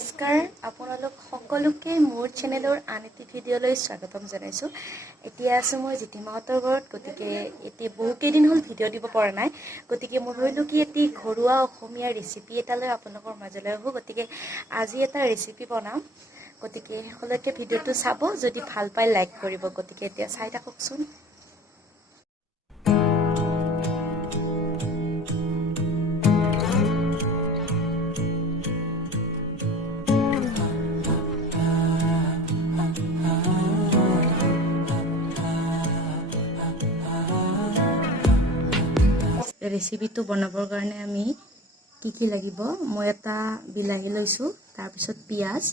নমস্কাৰ আপোনালোক সকলোকে মোৰ চেনেলৰ আন এটি ভিডিঅ'লৈ স্বাগতম জনাইছোঁ। এতিয়া আছোঁ মই জিতিমাহঁতৰ ঘৰত, গতিকে এতিয়া বহুকেইদিন হ'ল ভিডিঅ' দিব পৰা নাই। গতিকে মই ভাবিলোঁ কি এটি ঘৰুৱা অসমীয়া ৰেচিপি এটালৈ আপোনালোকৰ মাজলৈ আহোঁ। গতিকে আজি এটা ৰেচিপি বনাম, গতিকে শেষলৈকে ভিডিঅ'টো চাব, যদি ভাল পায় লাইক কৰিব। গতিকে এতিয়া চাই থাককচোন। ৰেচিপিটো বনাবৰ কাৰণে আমি কি লাগিব, মই এটা বিলাহী লৈছোঁ, তাৰপিছত পিঁয়াজ,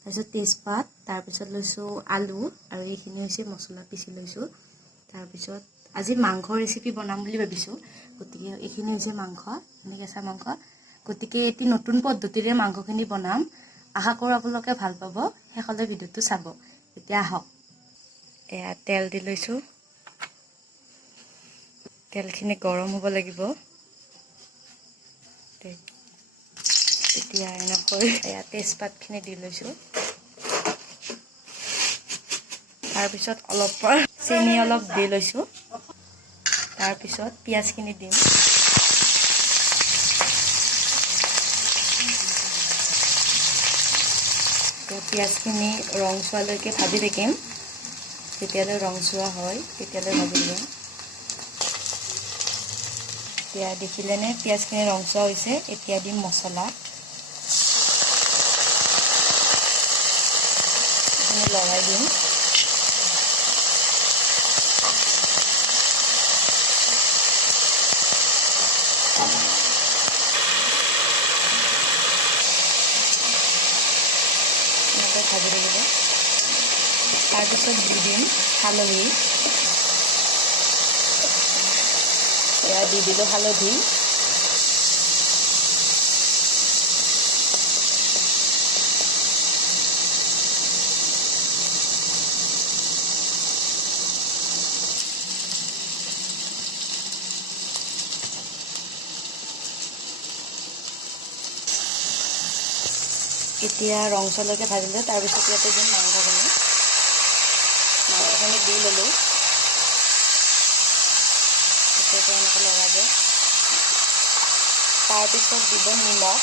তাৰপিছত তেজপাত, তাৰপিছত লৈছোঁ আলু, আৰু এইখিনি হৈছে মছলা পিচি লৈছোঁ। তাৰপিছত আজি মাংস ৰেচিপি বনাম বুলি ভাবিছোঁ, গতিকে এইখিনি হৈছে মাংস, কেঁচা মাংস। গতিকে এটি নতুন পদ্ধতিৰে মাংসখিনি বনাম, আশা কৰোঁ আপোনালোকে ভাল পাব। শেষলৈ ভিডিঅ'টো চাব। এতিয়া আহক। এয়া তেল দি লৈছোঁ, তেলখিনি গৰম হ'ব লাগিব। এতিয়া এনেকৈ এয়া তেজপাতখিনি দি লৈছোঁ, তাৰপিছত অলপ চেনি অলপ দি লৈছোঁ, তাৰপিছত পিঁয়াজখিনি দিম। পিঁয়াজখিনি ৰংচোৱালৈকে ভাজি থাকিম, যেতিয়ালৈ ৰংচোৱা হয় তেতিয়ালৈ ভাজি দিম। এতিয়া দেখিলেনে পিঁয়াজখিনি ৰংচোৱা হৈছে। এতিয়া দিম মছলা, এইখিনি লৰাই দিম। এনেকৈ ভাজি লাগিব। তাৰপিছত দি দিম হালধি, এয়া দি দিলোঁ হালধি। এতিয়া ৰংচোৱালৈকে ভাজিলোঁ, তাৰপিছত ইয়াতে দিম মাংসখিনি দি ল'লোঁ। এতিয়া এনেকৈ লগাই দিওঁ। তাৰপিছত দিব নিমখ,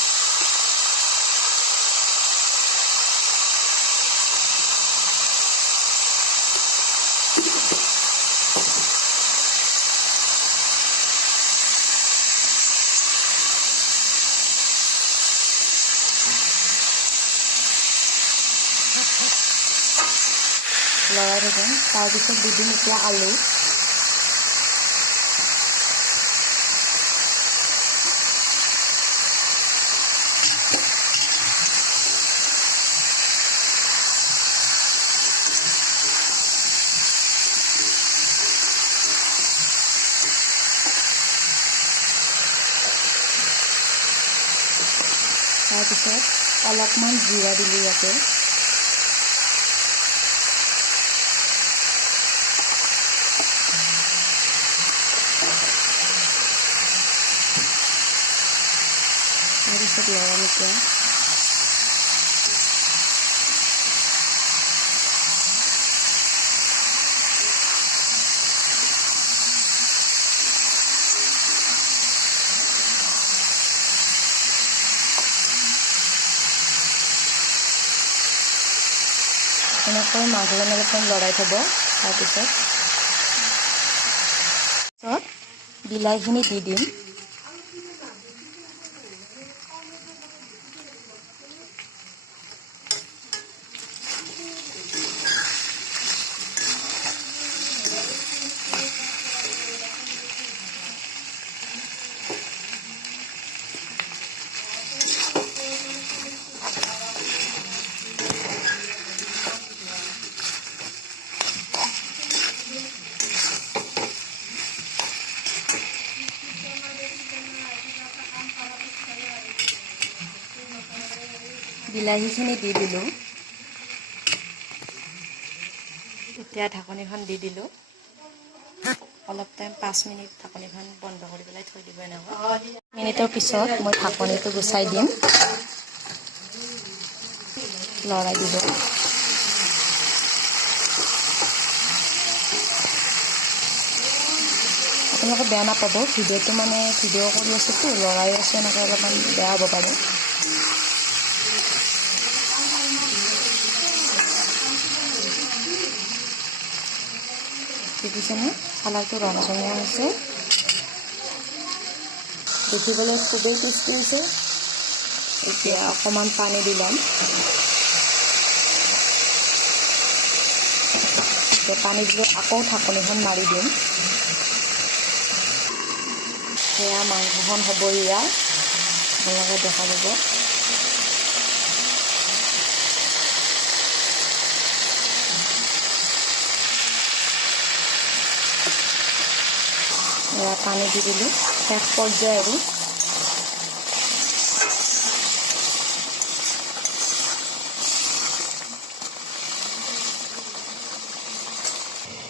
লৰাই থাকিম। তাৰপিছত দি দিম এতিয়া আলু, তাৰপিছত অলপমান জিৰা দিলোঁ ইয়াতে। তাৰপিছত লৰাম এতিয়া। এনেকৈ মাংসখিনি অলপমান লৰাই থ'ব। তাৰপিছত বিলাহীখিনি দি দিম। বিলাহীখিনি দি দিলোঁ। এতিয়া ঢাকনিখন দি দিলোঁ। অলপ টাইম 5 মিনিট ঢাকনিখন বন্ধ কৰি পেলাই থৈ দিব। এনেকুৱা মিনিটৰ পিছত মই ঢাকনিটো গুচাই দিম। লৰাই দিব। আপোনালোকে বেয়া নাপাব, ভিডিঅ'টো মানে ভিডিঅ' কৰি আছোঁতো, লৰাই আছোঁ, এনেকৈ অলপমান বেয়া হ'ব পাৰে। দেখিছেনে কালাৰটো ৰংচঙীয়া হৈছে, দেখিবলৈ খুবেই টেষ্টি হৈছে। এতিয়া অকণমান পানী দিলাম, এতিয়া পানী দিলে আকৌ ঢাকনিখন মাৰি দিম। সেয়া মাংসখন হ'ব, এয়া আপোনালোকে দেখা পাব। এয়া পানী দি দিলোঁ, শেষ পৰ্যায় আৰু।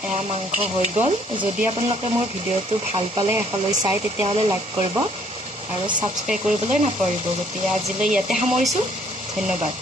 এয়া মাংস হৈ গ'ল। যদি আপোনালোকে মোৰ ভিডিঅ'টো ভাল পালে শেষলৈ চাই, তেতিয়াহ'লে লাইক কৰিব আৰু ছাবস্ক্ৰাইব কৰিবলৈ নাপাহৰিব। গতিকে আজিলৈ ইয়াতে সামৰিছোঁ, ধন্যবাদ।